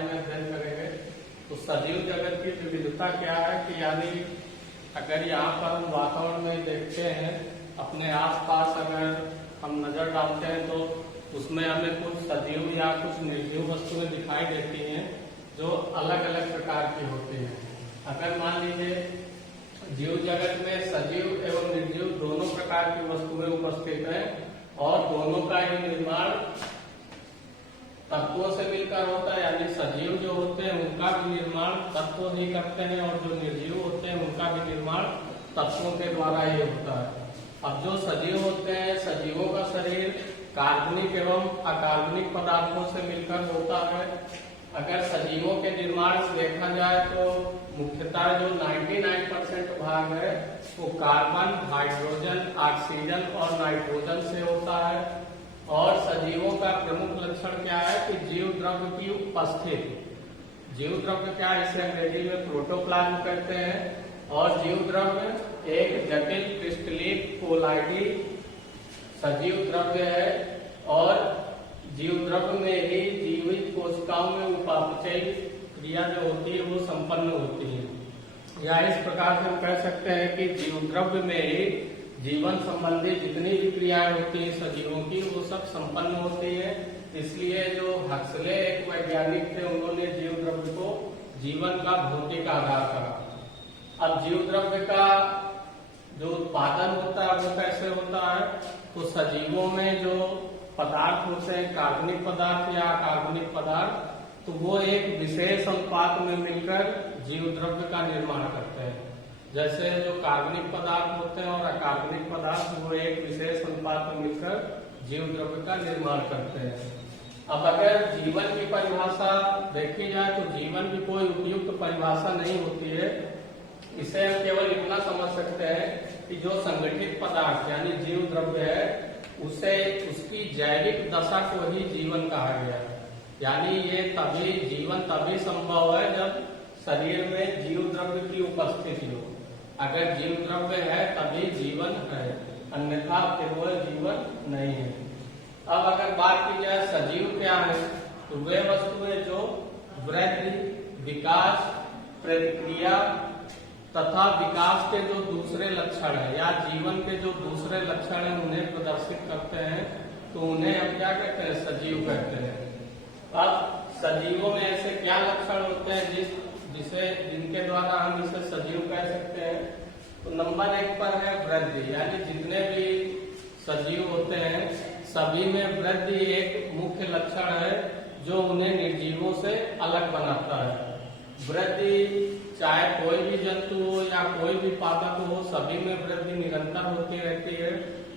बारे में अध्ययन करेंगे। तो सजीव जगत की विविधता क्या है कि यानी अगर यहाँ पर हम वातावरण में देखते हैं, अपने आसपास अगर हम नजर डालते हैं तो उसमें हमें कुछ सजीव या कुछ निर्जीव वस्तुएं दिखाई देती हैं जो अलग अलग प्रकार की होती हैं। अगर मान लीजिए जीव जगत में सजीव एवं निर्जीव दोनों प्रकार की वस्तुएं उपस्थित हैं और दोनों का ही निर्माण तत्वों से मिलकर होता है, यानी सजीव जो होते हैं उनका भी निर्माण तत्व ही करते हैं और जो निर्जीव होते हैं उनका भी निर्माण तत्वों के द्वारा ही होता है। अब जो सजीव होते हैं, सजीवों का शरीर कार्बनिक एवं अकार्बनिक पदार्थों से मिलकर होता है। अगर सजीवों के निर्माण से देखा जाए तो मुख्यतः जो 99% भाग है वो कार्बन, हाइड्रोजन, ऑक्सीजन और नाइट्रोजन से होता है। और सजीवों का प्रमुख लक्षण क्या है कि जीव द्रव्य की उपस्थिति। जीव द्रव्य क्या है, इसे अंग्रेजी में प्रोटोप्लाज्म कहते हैं। और जीव द्रव्य एक जटिल क्रिस्टलीन कोलाइडी सजीव द्रव्य है और जीव द्रव्य में ही जीवित कोशिकाओं में उपापचय क्रिया जो होती है वो संपन्न होती है। या इस प्रकार से हम कह सकते हैं कि जीव द्रव्य में ही जीवन संबंधी जितनी भी क्रियाएं होती है सजीवों की वो सब संपन्न होती है। इसलिए जो हक्सले एक वैज्ञानिक थे, उन्होंने जीव द्रव्य को जीवन का भौतिक आधार कहा। अब जीव द्रव्य का जो उत्पादन होता है वो कैसे होता है, तो सजीवों में जो पदार्थ होते हैं, कार्बनिक पदार्थ या अकार्बनिक पदार्थ, तो वो एक विशेष अनुपात में मिलकर जीव द्रव्य का निर्माण करते हैं। जैसे जो कार्बनिक पदार्थ होते हैं और अकार्बनिक पदार्थ वो एक विशेष अनुपात में मिलकर जीव द्रव्य का निर्माण करते हैं। अब अगर जीवन की परिभाषा देखी जाए तो जीवन की कोई उपयुक्त परिभाषा नहीं होती है। इसे हम केवल इतना समझ सकते हैं कि जो संगठित पदार्थ यानी जीव द्रव्य है उसे उसकी जैविक दशा को ही जीवन कहा गया। यानी ये तभी जीवन तभी संभव है जब शरीर में जीव द्रव्य की उपस्थिति हो। अगर जीव द्रव्य है तभी जीवन है, अन्यथा केवल जीवन नहीं है। अब अगर बात की जाए सजीव क्या है, तो वे वस्तुएं जो वृद्धि, विकास, प्रतिक्रिया तथा विकास के जो दूसरे लक्षण है या जीवन के जो दूसरे लक्षण है उन्हें प्रदर्शित करते हैं, तो उन्हें हम क्या कहते हैं, सजीव कहते हैं। अब सजीवों में ऐसे क्या लक्षण होते हैं जिनके द्वारा हम इसे सजीव कह सकते हैं, तो नंबर 1 पर है वृद्धि। यानी जितने भी सजीव होते हैं सभी में वृद्धि एक मुख्य लक्षण है जो उन्हें निर्जीवों से अलग बनाता है। वृद्धि चाहे कोई भी जंतु हो या कोई भी पादप हो, सभी में वृद्धि निरंतर होती रहती है।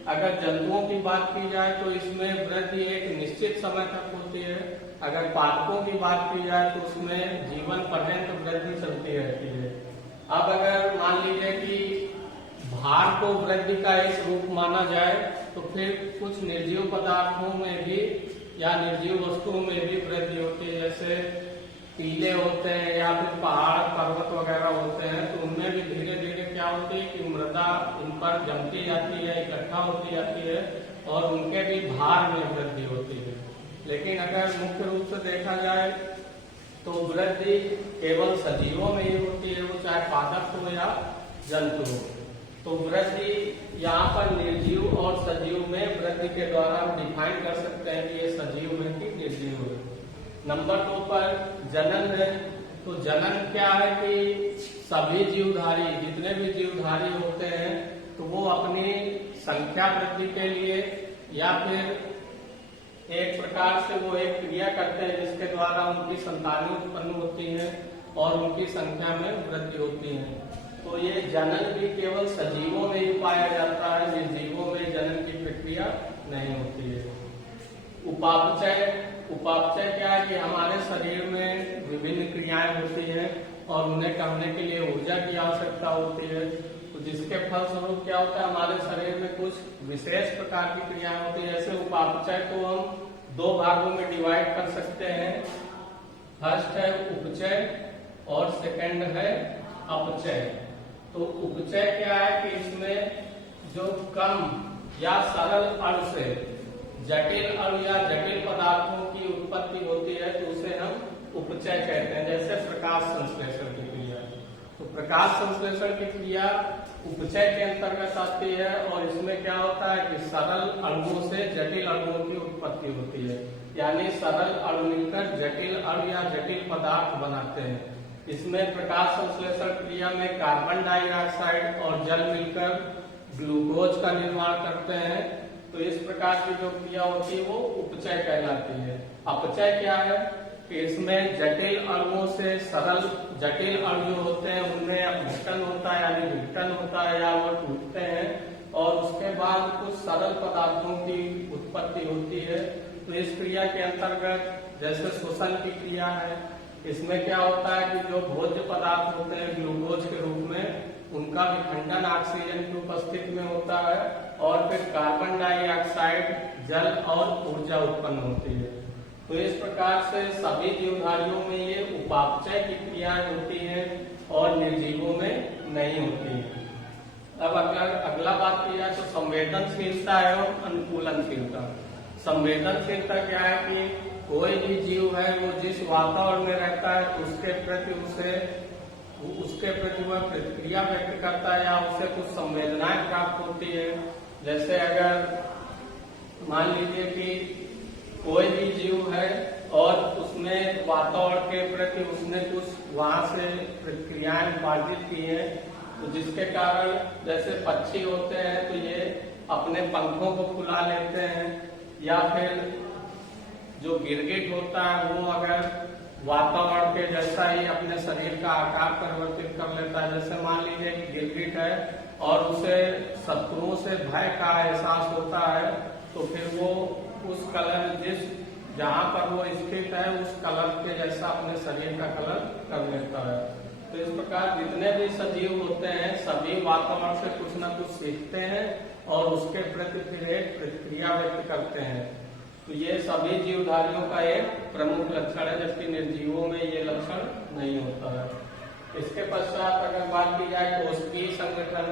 अगर जंतुओं की बात की जाए तो इसमें वृद्धि एक निश्चित समय तक होती है। अगर पादपों की बात की जाए तो उसमें जीवन पर्यंत वृद्धि चलती रहती है। अब अगर मान लीजिए कि भार को वृद्धि का एक रूप माना जाए तो फिर कुछ निर्जीव पदार्थों में भी या निर्जीव वस्तुओं में भी वृद्धि होती है। जैसे टीले होते हैं या फिर पहाड़ पर्वत वगैरह होते हैं, तो उनमें भी धीरे धीरे क्या होती है कि मृदा इन पर जमती जाती है, इकट्ठा होती जाती है और उनके भी भार में वृद्धि होती है। लेकिन अगर मुख्य रूप से देखा जाए तो वृद्धि केवल सजीवों में ही होती है, वो चाहे पादप हो या जंतु हो। तो वृद्धि यहाँ पर निर्जीव और सजीव में वृद्धि के द्वारा हम डिफाइन कर सकते हैं कि ये सजीव है कि निर्जीव है। नंबर 2 पर जनन है। तो जनन क्या है कि सभी जीवधारी, जितने भी जीवधारी होते हैं, तो वो अपनी संख्या वृद्धि के लिए या फिर एक प्रकार से वो एक क्रिया करते हैं जिसके द्वारा उनकी संतानें उत्पन्न होती हैं और उनकी संख्या में वृद्धि होती है। तो ये जनन भी केवल सजीवों में ही पाया जाता है, निर्जीवों में जनन की प्रक्रिया नहीं होती है। उपापचय क्या है कि हमारे शरीर में विभिन्न क्रियाएं होती हैं और उन्हें करने के लिए ऊर्जा की आवश्यकता होती है। तो जिसके फलस्वरूप क्या होता है, हमारे शरीर में कुछ विशेष प्रकार की क्रियाएं होती है। जैसे उपापचय को हम 2 भागों में डिवाइड कर सकते हैं। फर्स्ट है उपचय और सेकंड है अपचय। तो उपचय क्या है कि इसमें जो कम या सरल अणु से जटिल अणु या जटिल पदार्थों की उत्पत्ति होती है, तो उसे हम उपचय कहते हैं। जैसे प्रकाश संश्लेषण की क्रिया, तो प्रकाश संश्लेषण की क्रिया उपचय के अंतर्गत आती है और इसमें क्या होता है कि सरल अणुओं से जटिल अणुओं की उत्पत्ति होती है, यानी सरल अणु मिलकर जटिल अणु या जटिल पदार्थ बनाते हैं। इसमें प्रकाश संश्लेषण क्रिया में कार्बन डाइऑक्साइड और जल मिलकर ग्लूकोज का निर्माण करते हैं। तो इस प्रकार की जो क्रिया होती है वो उपचय कहलाती है। अपचय क्या है कि इसमें जटिल अणुओं से सरल जटिल अणु जो होते हैं उनमें अपघटन होता है, यानी विघटन होता है या वो टूटते हैं और उसके बाद कुछ सरल पदार्थों की उत्पत्ति होती है। तो इस क्रिया के अंतर्गत जैसे श्वसन की क्रिया है, इसमें क्या होता है कि जो भोज्य पदार्थ होते हैं ग्लूकोज के रूप में, उनका विखंडन ऑक्सीजन की उपस्थिति में होता है और फिर कार्बन डाइऑक्साइड जल और ऊर्जा उत्पन्न होती है। तो इस प्रकार से सभी जीवधारियों में ये उपापचय की क्रियाएं होती हैं और निर्जीवों में नहीं होती है। अब अगला बात की जाए तो संवेदनशीलता एवं अनुकूलनशीलता। संवेदनशीलता क्या है कि कोई भी जीव है वो जिस वातावरण में रहता है उसके प्रति वह प्रतिक्रिया व्यक्त करता है या उसे कुछ संवेदनाएं प्राप्त होती है। जैसे अगर मान लीजिए कि कोई भी जीव है और उसमें वातावरण के प्रति उसने कुछ वहां से प्रतिक्रियाएं उपार्जित की है, तो जिसके कारण जैसे पक्षी होते हैं तो ये अपने पंखों को फुला लेते हैं, या फिर जो गिरगिट होता है वो अगर वातावरण के जैसा ही अपने शरीर का आकार परिवर्तित कर लेता है। जैसे मान लीजिए कि गिरगिट है और उसे शत्रुओं से भय का एहसास होता है, तो फिर वो उस कलर जहां पर वो स्थित है उस कलर के जैसा अपने शरीर का कलर कर लेता है। तो इस प्रकार जितने भी सजीव होते हैं सभी वातावरण से कुछ न कुछ सीखते हैं और उसके प्रति फिर एक प्रतिक्रिया व्यक्त करते हैं। तो ये सभी जीवधारियों का एक प्रमुख लक्षण है, जबकि निर्जीवों में ये लक्षण नहीं होता है। इसके पश्चात अगर बात की जाए कोशिकीय संगठन,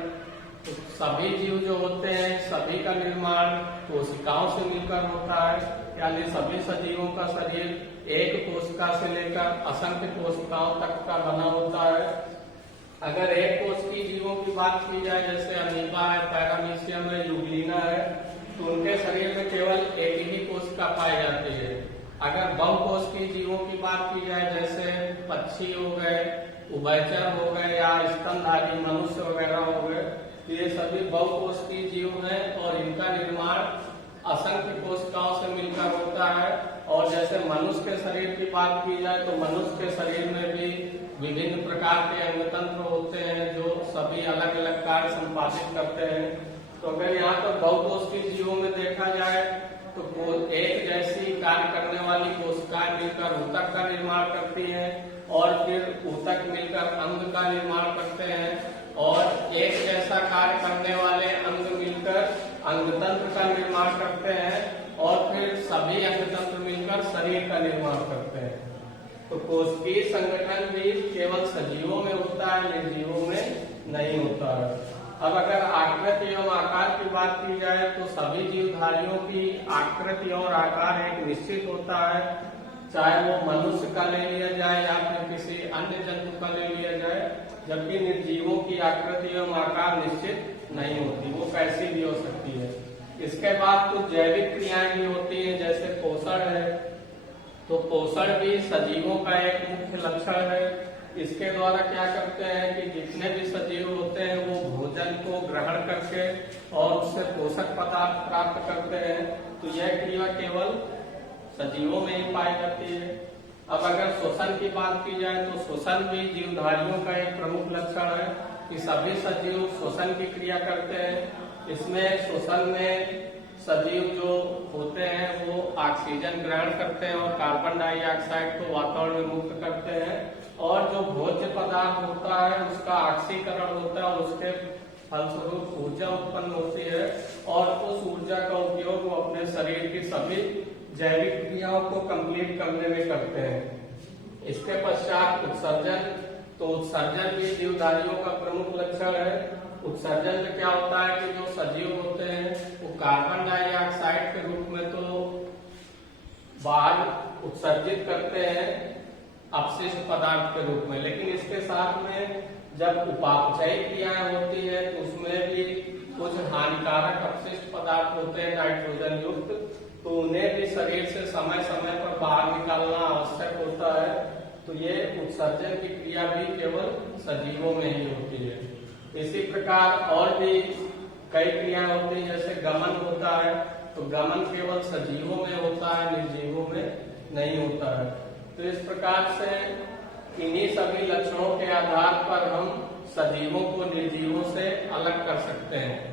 तो सभी जीव जो होते हैं सभी का निर्माण कोशिकाओं से मिलकर होता है, यानी सभी सजीवों का शरीर एक कोशिका से लेकर असंख्य कोशिकाओं तक का बना होता है। अगर एक कोशिकीय जीवों की बात की जाए जैसे अमीबा है, पैरामीशियम है, यूग्लिना है, तो उनके शरीर में केवल एक ही कोशिका पाई जाती है। अगर बहुकोशिकीय जीवों की बात की जाए जैसे पक्षी हो गए, उभयचर हो गए या स्तनधारी मनुष्य वगैरह हो गए, तो ये सभी बहुकोशिकीय जीव हैं और इनका निर्माण असंख्य कोशिकाओं से मिलकर होता है। और जैसे मनुष्य के शरीर की बात की जाए तो मनुष्य के शरीर में भी विभिन्न प्रकार के अंगतंत्र होते हैं जो सभी अलग अलग कार्य संपादित करते हैं। तो अगर यहाँ पर बहुकोशिकीय जीवों में देखा जाए तो एक जैसी कार्य करने वाली कोशिकाएं मिलकर ऊतक का निर्माण करती हैं और फिर ऊतक मिलकर अंग का निर्माण करते हैं और एक जैसा कार्य करने वाले अंग मिलकर अंगतंत्र का निर्माण करते हैं और फिर सभी अंगतंत्र मिलकर शरीर का निर्माण करते हैं। तो कोशिकीय संगठन भी केवल सजीवों में होता है, निर्जीवों में नहीं होता है। अब अगर आकृति एवं आकार की बात की जाए तो सभी जीवधारियों की आकृति और आकार एक निश्चित होता है, चाहे वो मनुष्य का ले लिया जाए या फिर किसी अन्य जंतु का ले लिया जाए, जबकि निर्जीवों की आकृति एवं आकार निश्चित नहीं होती, वो कैसी भी हो सकती है। इसके बाद कुछ जैविक क्रियाएं भी होती हैं जैसे पोषण है, तो पोषण भी सजीवों का एक मुख्य लक्षण है। इसके द्वारा क्या करते हैं कि जितने भी सजीव होते हैं वो भोजन को ग्रहण करके और उससे पोषक पदार्थ प्राप्त करते हैं। तो यह क्रिया केवल सजीवों में ही पाई जाती है। अब अगर श्वसन की बात की जाए तो श्वसन भी जीवधारियों का एक प्रमुख लक्षण है कि सभी सजीव श्वसन की क्रिया करते हैं। इसमें श्वसन में सजीव जो होते हैं वो ऑक्सीजन ग्रहण करते हैं और कार्बन डाइऑक्साइड को वातावरण में मुक्त करते हैं और जो भोज्य पदार्थ होता है उसका ऑक्सीकरण होता है और उसके फलस्वरूप ऊर्जा उत्पन्न होती है और उस ऊर्जा का उपयोग वो अपने शरीर की सभी जैविक क्रियाओं को कंप्लीट करने में करते हैं। इसके पश्चात उत्सर्जन, तो उत्सर्जन भी जीवधारियों का प्रमुख लक्षण है। उत्सर्जन में क्या होता है कि जो सजीव होते हैं वो कार्बन डाइऑक्साइड के रूप में तो बाहर उत्सर्जित करते हैं अपशिष्ट पदार्थ के रूप में। लेकिन इसके साथ में जब उपापचयी क्रियाएं होती है तो उसमें भी कुछ हानिकारक अपशिष्ट पदार्थ होते हैं नाइट्रोजन युक्त, तो उन्हें भी शरीर से समय समय पर बाहर निकालना आवश्यक होता है। तो ये उत्सर्जन की क्रिया भी केवल सजीवों में ही होती है। इसी प्रकार और भी कई क्रियाएं होती हैं, जैसे गमन होता है, तो गमन केवल सजीवों में होता है, निर्जीवों में नहीं होता है। तो इस प्रकार से इन्हीं सभी लक्षणों के आधार पर हम सजीवों को निर्जीवों से अलग कर सकते हैं।